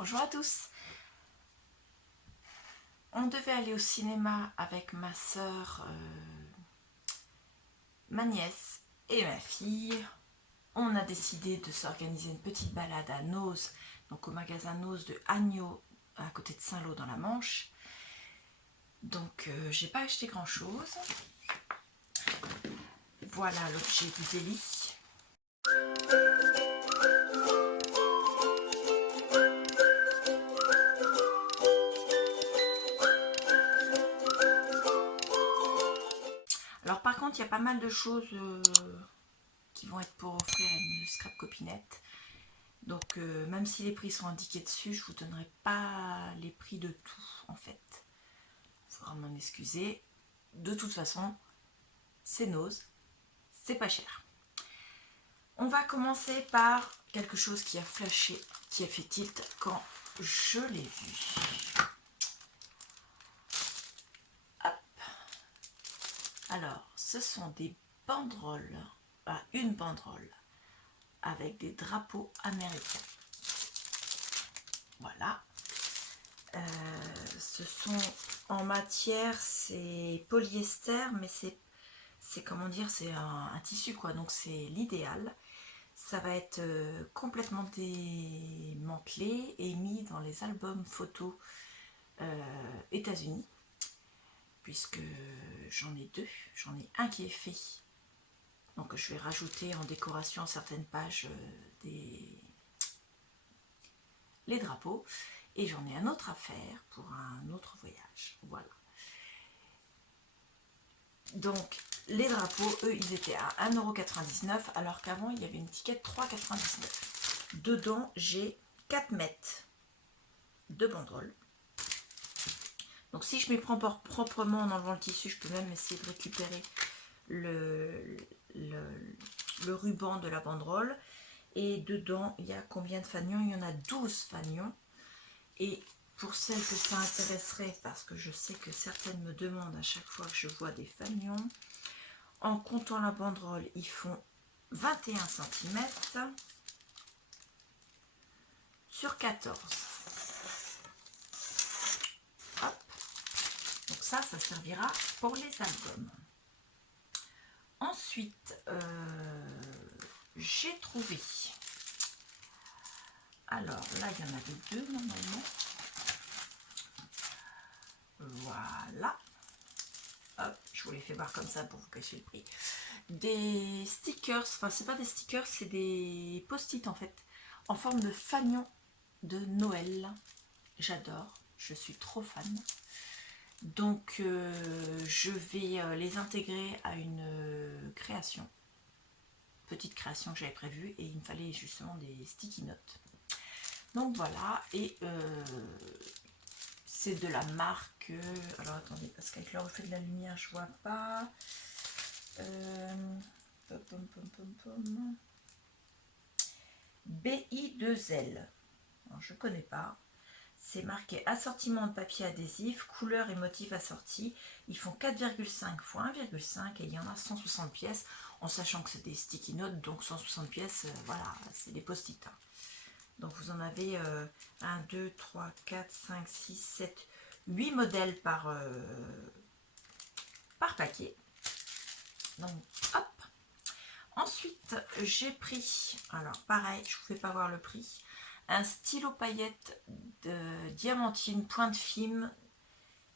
Bonjour à tous. On devait aller au cinéma avec ma soeur, ma nièce et ma fille. On a décidé de s'organiser une petite balade à Noz, donc au magasin Noz de Agneau, à côté de Saint-Lô dans la Manche. Donc j'ai pas acheté grand chose. Voilà l'objet du délit. Alors par contre il y a pas mal de choses qui vont être pour offrir à une scrap copinette. Donc même si les prix sont indiqués dessus, je vous donnerai pas les prix de tout en fait. Il faudra m'en excuser. De toute façon, c'est Noz, c'est pas cher. On va commencer par quelque chose qui a flashé, qui a fait tilt quand je l'ai vu. Hop. Alors, ce sont des banderoles, une banderole avec des drapeaux américains. Voilà. Ce sont en matière, c'est polyester, mais c'est comment dire, c'est un tissu quoi, donc c'est l'idéal. Ça va être complètement démantelé et mis dans les albums photos États-Unis, puisque j'en ai deux. J'en ai un qui est fait, donc je vais rajouter en décoration certaines pages les drapeaux, et j'en ai un autre à faire pour un autre voyage. Voilà. Donc les drapeaux, eux, ils étaient à 1,99 €, alors qu'avant il y avait une étiquette 3,99 €. Dedans, j'ai 4 mètres de banderole. Donc si je m'y prends proprement en enlevant le tissu, je peux même essayer de récupérer le ruban de la banderole. Et dedans, il y a combien de fanions? Il y en a 12 fanions. Et pour celles que ça intéresserait, parce que je sais que certaines me demandent à chaque fois que je vois des fanions, en comptant la banderole, ils font 21 cm sur 14. Hop. Donc ça servira pour les albums. Ensuite, j'ai trouvé, alors là il y en avait deux normalement, voilà, hop, je vous les fais voir comme ça pour vous cacher le prix, des stickers, enfin c'est pas des stickers, c'est des post-it en fait, en forme de fanion de Noël. J'adore, je suis trop fan. Donc je vais les intégrer à une création, petite création que j'avais prévue, et il me fallait justement des sticky notes. Donc voilà, et c'est de la marque, alors attendez, parce qu'avec le reflet de la lumière je vois pas, BI2L, alors, je connais pas. C'est marqué assortiment de papier adhésif, couleurs et motifs assortis. Ils font 4,5 x 1,5 et il y en a 160 pièces, en sachant que c'est des sticky notes, donc 160 pièces, voilà, c'est des post-it. Donc vous en avez 1, 2, 3, 4, 5, 6, 7, 8 modèles par paquet. Donc hop. Ensuite, j'ai pris, alors pareil, je ne vous fais pas voir le prix, un stylo paillette de diamantine pointe fine,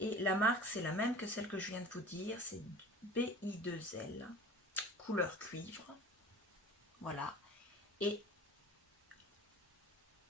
et la marque c'est la même que celle que je viens de vous dire, c'est BI2L, couleur cuivre, voilà, et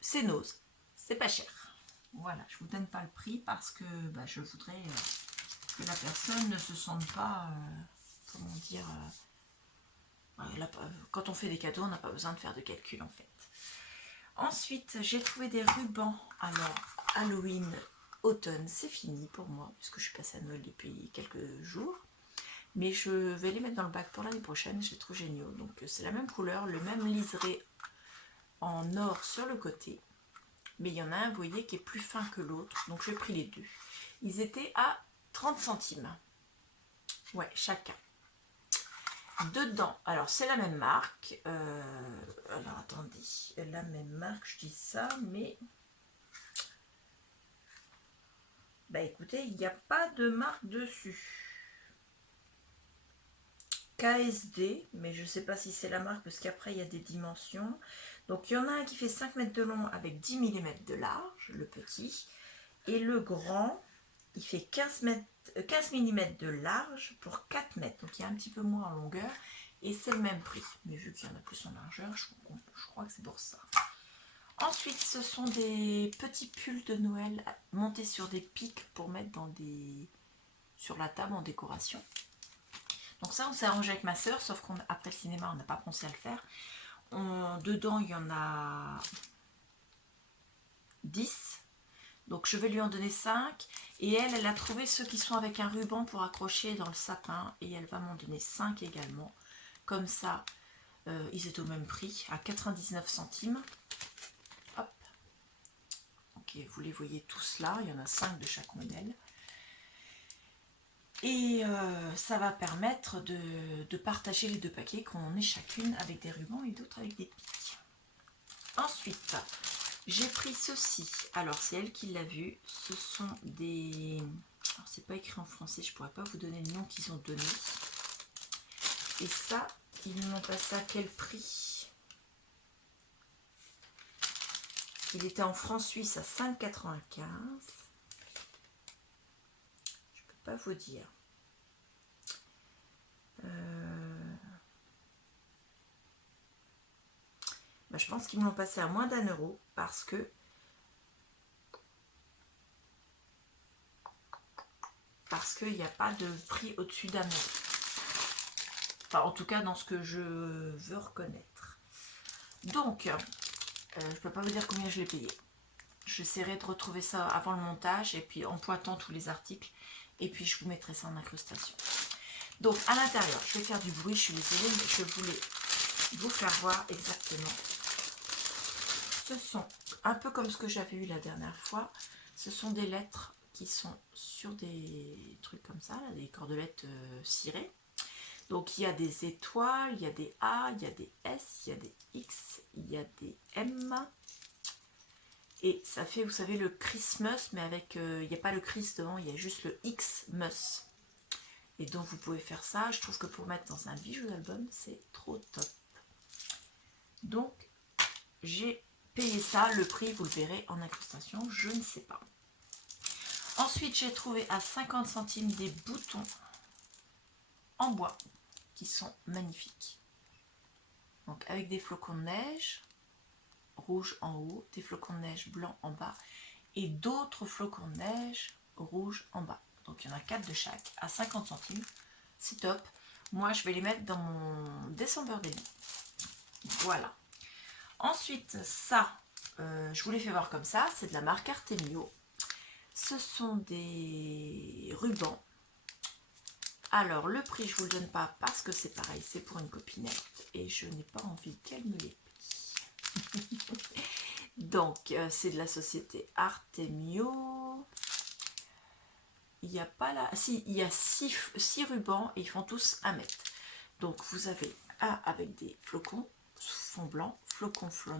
c'est Noz, c'est pas cher. Voilà, je vous donne pas le prix parce que je voudrais que la personne ne se sente pas, comment dire, quand on fait des cadeaux, on n'a pas besoin de faire de calcul en fait. Ensuite, j'ai trouvé des rubans. Alors, Halloween, automne, c'est fini pour moi, puisque je suis passée à Noël depuis quelques jours. Mais je vais les mettre dans le bac pour l'année prochaine, je les trouve géniaux. Donc c'est la même couleur, le même liseré en or sur le côté. Mais il y en a un, vous voyez, qui est plus fin que l'autre. Donc j'ai pris les deux. Ils étaient à 30 centimes. Ouais, chacun. Dedans, alors c'est la même marque. Alors attendez, la même marque, je dis ça, mais Bah écoutez, il n'y a pas de marque dessus. KSD, mais je ne sais pas si c'est la marque parce qu'après il y a des dimensions. Donc il y en a un qui fait 5 mètres de long avec 10 mm de large, le petit. Et le grand, il fait 15 mm de large pour 4 mètres. Donc il y a un petit peu moins en longueur. Et c'est le même prix. Mais vu qu'il y en a plus en largeur, je crois que c'est pour ça. Ensuite, ce sont des petits pulls de Noël montés sur des pics pour mettre sur la table en décoration. Donc ça, on s'est arrangé avec ma soeur, sauf qu'après le cinéma, on n'a pas pensé à le faire. Dedans, il y en a 10. Donc je vais lui en donner 5. Et elle a trouvé ceux qui sont avec un ruban pour accrocher dans le sapin. Et elle va m'en donner 5 également. Comme ça, ils étaient au même prix, à 99 centimes. Hop. Ok, vous les voyez tous là. Il y en a 5 de chaque modèle. Et ça va permettre de partager les deux paquets, qu'on ait chacune avec des rubans et d'autres avec des pics. Ensuite, j'ai pris ceci. Alors, c'est elle qui l'a vu. Ce sont des... Alors, c'est pas écrit en français, je pourrais pas vous donner le nom qu'ils ont donné. Et ça, ils m'ont passé à quel prix? Il était en francs suisses à 5,95. Je peux pas vous dire. Je pense qu'ils me l'ont passé à moins d'1 € parce qu'il n'y a pas de prix au-dessus d'1 €. Enfin, en tout cas, dans ce que je veux reconnaître. Donc, je ne peux pas vous dire combien je l'ai payé. J'essaierai de retrouver ça avant le montage et puis en pointant tous les articles. Et puis, je vous mettrai ça en incrustation. Donc, à l'intérieur, je vais faire du bruit, je suis désolée, mais je voulais vous faire voir exactement. Ce sont, un peu comme ce que j'avais eu la dernière fois, ce sont des lettres qui sont sur des trucs comme ça, là, des cordelettes cirées. Donc il y a des étoiles, il y a des A, il y a des S, il y a des X, il y a des M. Et ça fait, vous savez, le Christmas, mais avec, il n'y a pas le Christ devant, il y a juste le Xmas. Et donc vous pouvez faire ça. Je trouve que pour mettre dans un bijou d'album, c'est trop top. Donc j'ai payé ça, le prix, vous le verrez en incrustation, je ne sais pas. Ensuite, j'ai trouvé à 50 centimes des boutons en bois qui sont magnifiques. Donc avec des flocons de neige rouge en haut, des flocons de neige blancs en bas et d'autres flocons de neige rouges en bas. Donc il y en a 4 de chaque à 50 centimes. C'est top. Moi, je vais les mettre dans mon December Daily. Voilà. Ensuite, ça, je vous l'ai fait voir comme ça. C'est de la marque Artemio. Ce sont des rubans. Alors, le prix, je ne vous le donne pas parce que c'est pareil, c'est pour une copinette. Et je n'ai pas envie qu'elle me les paye. Donc, c'est de la société Artemio. Il n'y a pas là... Si, il y a 6 rubans et ils font tous 1 mètre. Donc, vous avez un avec des flocons fond blanc, flocons fond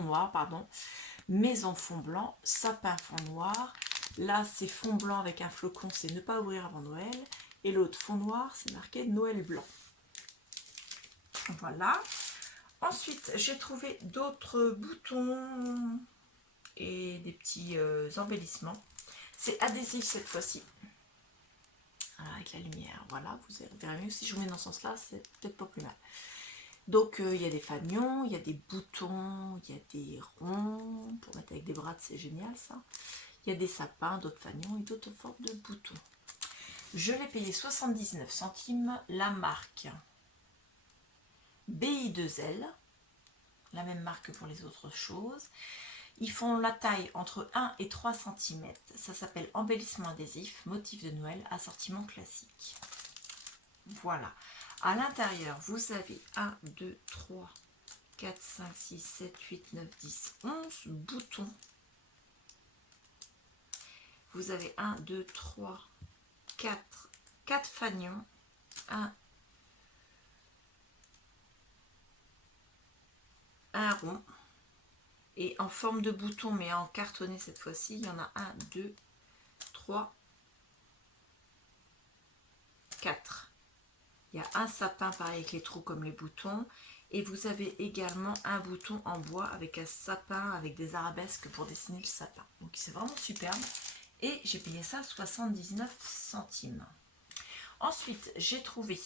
noir, pardon, maison fond blanc, sapin fond noir. Là, c'est fond blanc avec un flocon, c'est ne pas ouvrir avant Noël. Et l'autre fond noir, c'est marqué Noël blanc. Voilà. Ensuite, j'ai trouvé d'autres boutons et des petits embellissements. C'est adhésif cette fois-ci. Avec la lumière, voilà, vous verrez mieux. Si je vous mets dans ce sens-là, c'est peut-être pas plus mal. Donc, il y a des fanions, il y a des boutons, il y a des ronds. Pour mettre avec des brades, c'est génial ça. Il y a des sapins, d'autres fanions et d'autres formes de boutons. Je l'ai payé 79 centimes. La marque BI2L, la même marque que pour les autres choses. Ils font la taille entre 1 et 3 cm. Ça s'appelle embellissement adhésif, motif de Noël, assortiment classique. Voilà. À l'intérieur, vous avez 1, 2, 3, 4, 5, 6, 7, 8, 9, 10, 11 boutons. Vous avez 1, 2, 3, 4 fanions. 1 rond. Et en forme de bouton, mais en cartonné cette fois-ci, il y en a 1, 2, 3, 4. Il y a un sapin pareil avec les trous comme les boutons. Et vous avez également un bouton en bois avec un sapin, avec des arabesques pour dessiner le sapin. Donc c'est vraiment superbe. Et j'ai payé ça 79 centimes. Ensuite, j'ai trouvé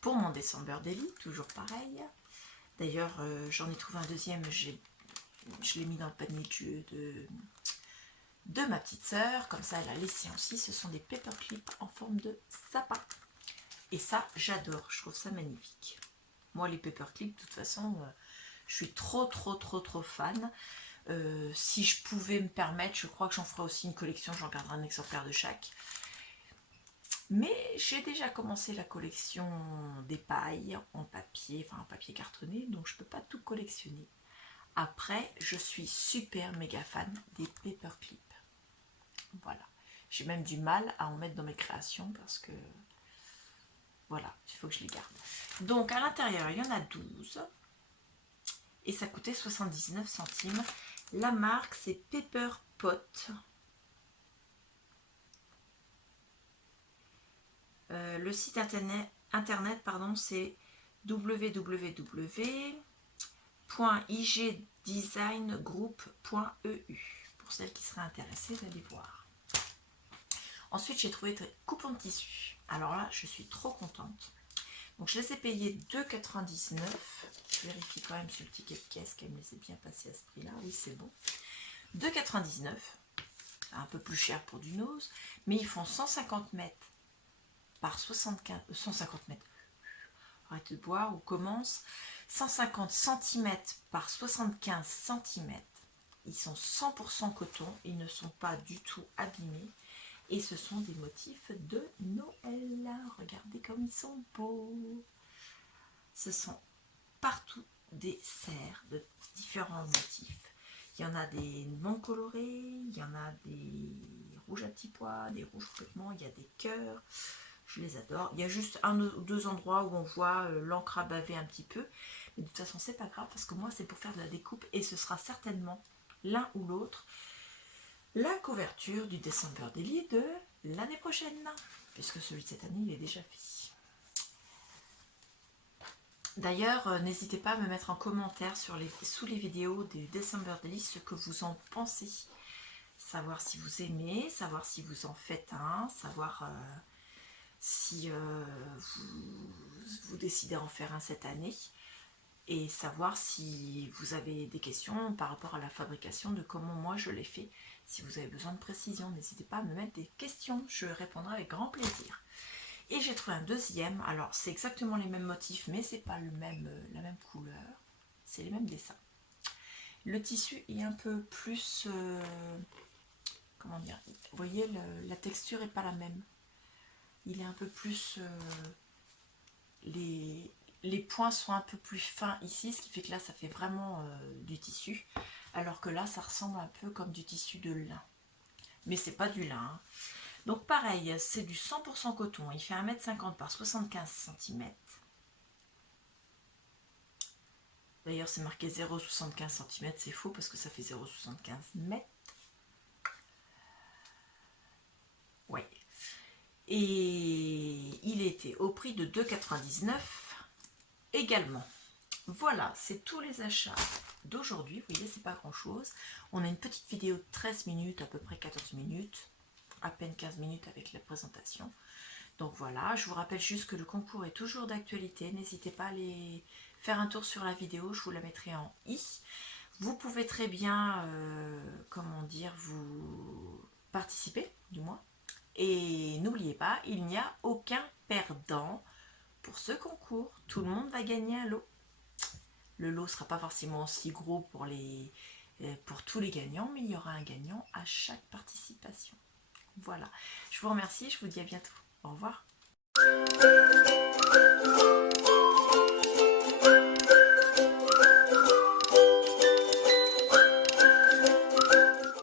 pour mon December Daily, toujours pareil. D'ailleurs, j'en ai trouvé un deuxième, je l'ai mis dans le panier de ma petite sœur. Comme ça, elle a laissé aussi. Ce sont des paperclips en forme de sapin. Et ça, j'adore. Je trouve ça magnifique. Moi, les paperclips, de toute façon, je suis trop fan. Si je pouvais me permettre, je crois que j'en ferai aussi une collection. J'en garderai un exemplaire de chaque. Mais j'ai déjà commencé la collection des pailles en papier, enfin en papier cartonné, donc je ne peux pas tout collectionner. Après, je suis super méga fan des paperclips. Voilà. J'ai même du mal à en mettre dans mes créations parce que voilà, il faut que je les garde. Donc à l'intérieur, il y en a 12 et ça coûtait 79 centimes. La marque, c'est Paper Pot. Le site internet, pardon, c'est www.igdesigngroup.eu. Pour celles qui seraient intéressées d'aller voir. Ensuite, j'ai trouvé des coupons de tissu. Alors là, je suis trop contente. Donc, je les ai payés 2,99 €. Je vérifie quand même sur le ticket de caisse qu'elle me les ait bien passés à ce prix-là. Oui, c'est bon. 2,99 €. C'est un peu plus cher pour du nose. Mais ils font 150 mètres par 150 mètres. Arrête de boire ou commence. 150 cm par 75 cm. Ils sont 100% coton. Ils ne sont pas du tout abîmés. Et ce sont des motifs de Noël. Regardez comme ils sont beaux. Ce sont partout des serres de différents motifs. Il y en a des non colorés, il y en a des rouges à petits pois, des rouges complètement, il y a des cœurs. Je les adore. Il y a juste un ou deux endroits où on voit l'encre à baver un petit peu. Mais de toute façon, c'est pas grave parce que moi, c'est pour faire de la découpe et ce sera certainement l'un ou l'autre la couverture du December Daily de l'année prochaine. Puisque celui de cette année, il est déjà fait. D'ailleurs, n'hésitez pas à me mettre en commentaire sous les vidéos des December Daily ce que vous en pensez. Savoir si vous aimez, savoir si vous en faites un, savoir si vous décidez à en faire un cette année et savoir si vous avez des questions par rapport à la fabrication de comment moi je l'ai fait. Si vous avez besoin de précision, n'hésitez pas à me mettre des questions, je répondrai avec grand plaisir. Et j'ai trouvé un deuxième, alors c'est exactement les mêmes motifs mais c'est pas la même couleur, c'est les mêmes dessins. Le tissu est un peu plus, comment dire, vous voyez la texture est pas la même. Il est un peu plus, les points sont un peu plus fins ici, ce qui fait que là ça fait vraiment du tissu, alors que là ça ressemble un peu comme du tissu de lin, mais c'est pas du lin, hein. Donc pareil, c'est du 100% coton, il fait 1,50 m par 75 cm. D'ailleurs c'est marqué 0,75 cm, c'est faux parce que ça fait 0,75 m. Ouais. Et il était au prix de 2,99 € également. Voilà, c'est tous les achats d'aujourd'hui. Vous voyez, c'est pas grand chose. On a une petite vidéo de 13 minutes, à peu près 14 minutes, à peine 15 minutes avec la présentation. Donc voilà, je vous rappelle juste que le concours est toujours d'actualité. N'hésitez pas à aller faire un tour sur la vidéo, je vous la mettrai en i. Vous pouvez très bien, comment dire, vous participer, du moins. Et n'oubliez pas, il n'y a aucun perdant pour ce concours. Tout le monde va gagner un lot. Le lot ne sera pas forcément aussi gros pour tous les gagnants, mais il y aura un gagnant à chaque participation. Voilà. Je vous remercie, je vous dis à bientôt. Au revoir.